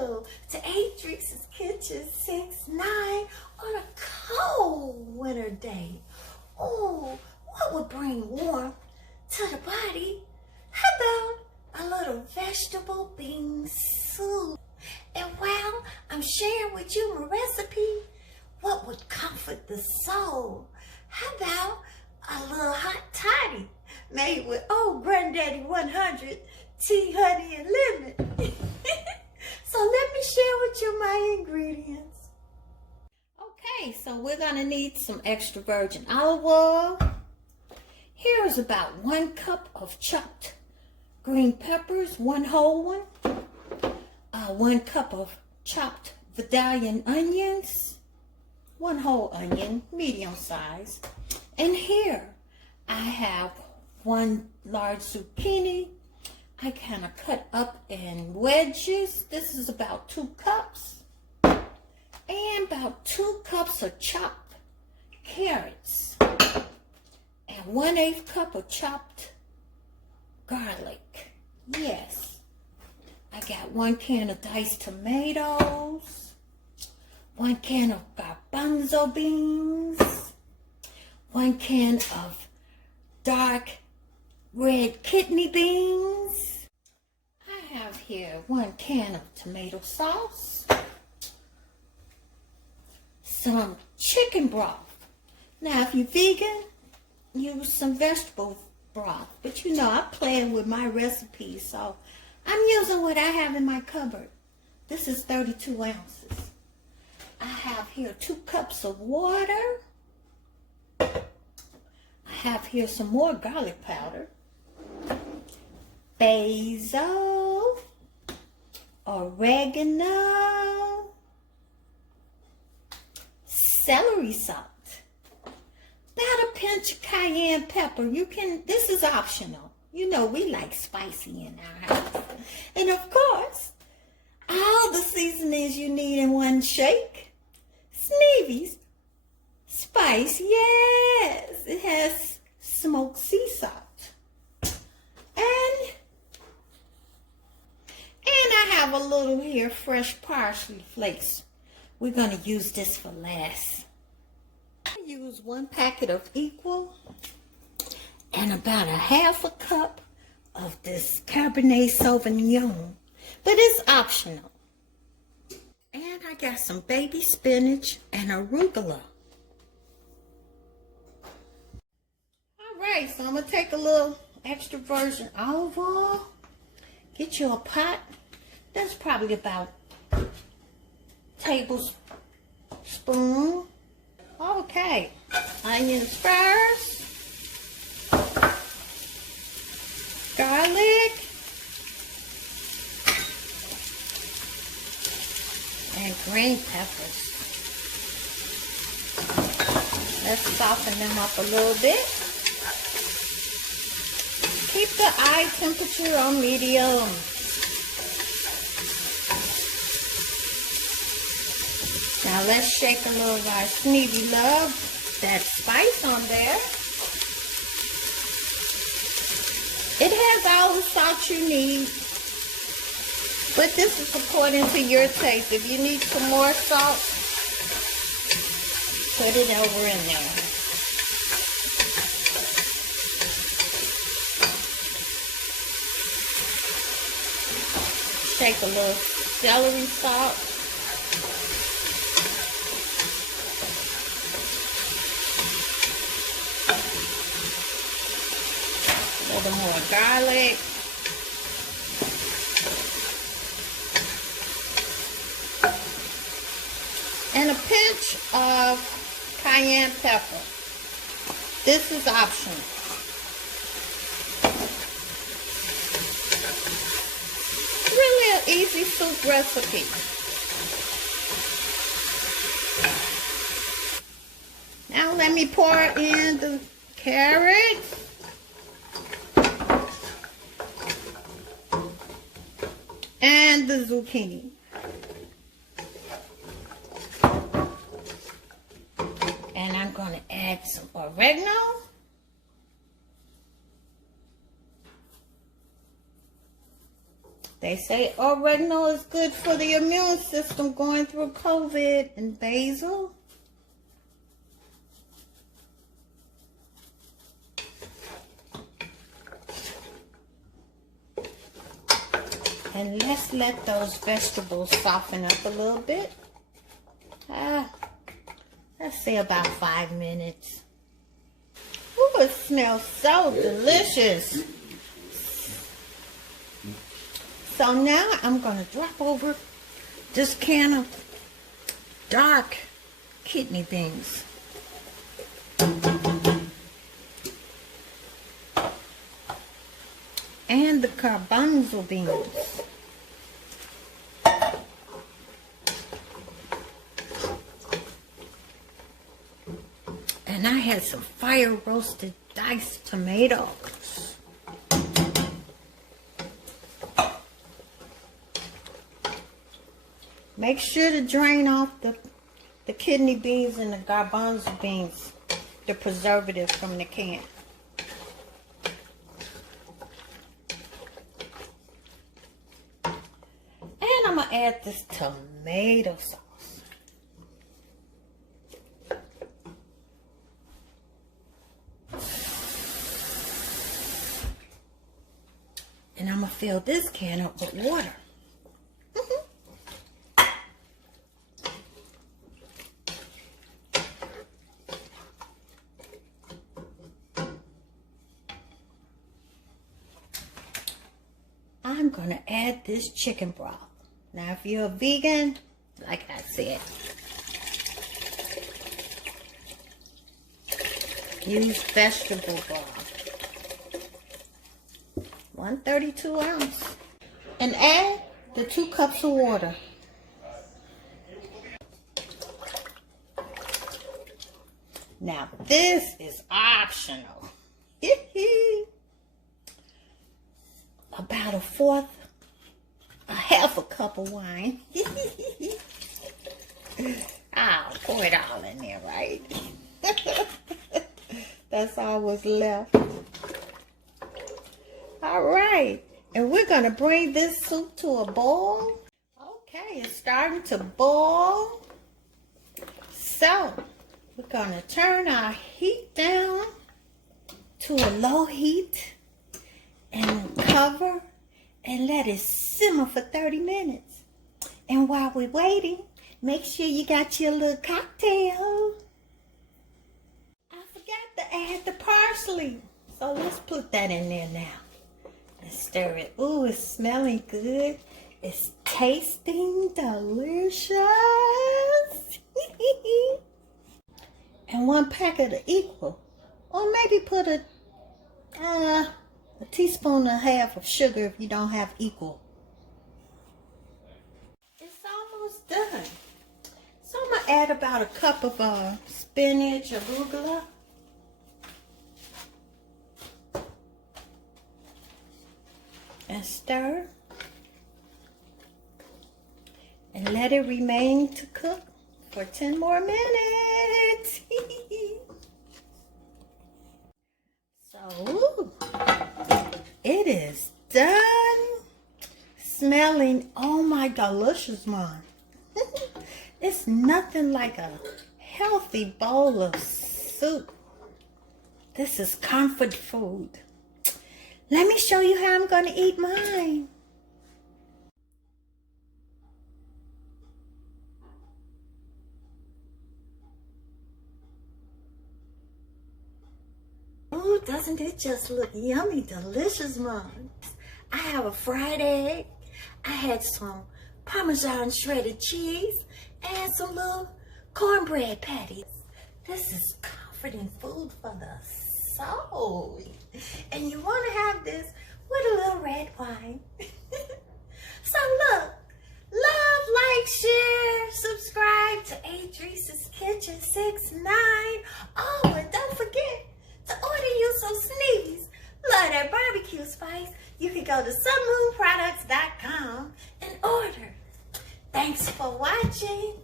Hello to Adrix's Kitchen 6-9 on a cold winter day. Oh, what would bring warmth to the body? How about a little vegetable bean soup? And while I'm sharing with you my recipe, what would comfort the soul? How about a little hot toddy made with old Granddaddy 100 tea, honey, and lemon? So let me share with you my ingredients. Okay, so we're gonna need some extra virgin olive oil. Here's about 1 cup of chopped green peppers, 1 whole one. 1 cup of chopped Vidalian onions, 1 whole onion, medium size. And here I have 1 large zucchini. I kind of cut up in wedges. This is about 2 cups. And about 2 cups of chopped carrots. And 1/8 cup of chopped garlic. Yes. I got 1 can of diced tomatoes. 1 can of garbanzo beans. 1 can of dark red kidney beans. I have here 1 can of tomato sauce. Some chicken broth. Now, if you're vegan, use some vegetable broth. But you know, I'm playing with my recipes, so I'm using what I have in my cupboard. This is 32 ounces. I have here 2 cups of water. I have here some more garlic powder. Basil, oregano, celery salt, about a pinch of cayenne pepper. This is optional. You know, we like spicy in our house. And of course, all the seasonings you need in one shake. Sneevy's Spice, yes, it has smoked sea salt. And I have a little here fresh parsley flakes. We're going to use this for last. I use 1 packet of equal and about a 1/2 cup of this Cabernet Sauvignon, but it's optional. And I got some baby spinach and arugula. Alright, so I'm going to take a little extra virgin olive oil. Get you a pot. That's probably about a tablespoon. Okay, onions first. Garlic. And green peppers. Let's soften them up a little bit. Keep the eye temperature on medium. Now let's shake a little of our Sneevy Love That Spice on there. It has all the salt you need, but this is according to your taste. If you need some more salt, put it over in there. Shake a little celery salt. A little more garlic. And a pinch of cayenne pepper. This is optional. Really an easy soup recipe. Now let me pour in the carrots. And the zucchini. And I'm going to add some oregano. They say oregano is good for the immune system going through COVID, and basil. And let's let those vegetables soften up a little bit. Let's say about 5 minutes. Ooh, it smells so delicious. So now I'm going to drop over this can of dark kidney beans. And the garbanzo beans. And I had some fire roasted diced tomatoes. Make sure to drain off the kidney beans and the garbanzo beans, the preservative from the can. And I'm going to add this tomato sauce. And I'm going to fill this can up with water. I'm going to add this chicken broth. Now, if you're a vegan, like I said, use vegetable broth. 132 ounce. And add the 2 cups of water. Now, this is optional. About a half a cup of wine. I'll pour it all in there, right? That's all was left. All right, and we're gonna bring this soup to a boil. Okay, it's starting to boil. So, we're gonna turn our heat down to a low heat and cover and let it simmer for 30 minutes. And while we're waiting, make sure you got your little cocktail. I forgot to add the parsley. So let's put that in there now. And stir it. Ooh, it's smelling good. It's tasting delicious. And 1 packet of equal. Or maybe put a teaspoon and a half of sugar if you don't have equal. It's almost done. So I'm going to add about a cup of spinach, arugula. And stir. And let it remain to cook for 10 more minutes. So, it is done. Smelling, oh my delicious man. It's nothing like a healthy bowl of soup. This is comfort food. Let me show you how I'm going to eat mine. Oh, doesn't it just look yummy, delicious, Mom? I have a fried egg. I had some Parmesan shredded cheese and some little cornbread patties. This is comforting food for the soul. And you want to have this with a little red wine. So look, love, like, share, subscribe to Adrice's Kitchen 69. Oh, and don't forget to order you some Sneevy's Love That Barbecue Spice. You can go to sunmoonproducts.com and order. Thanks for watching.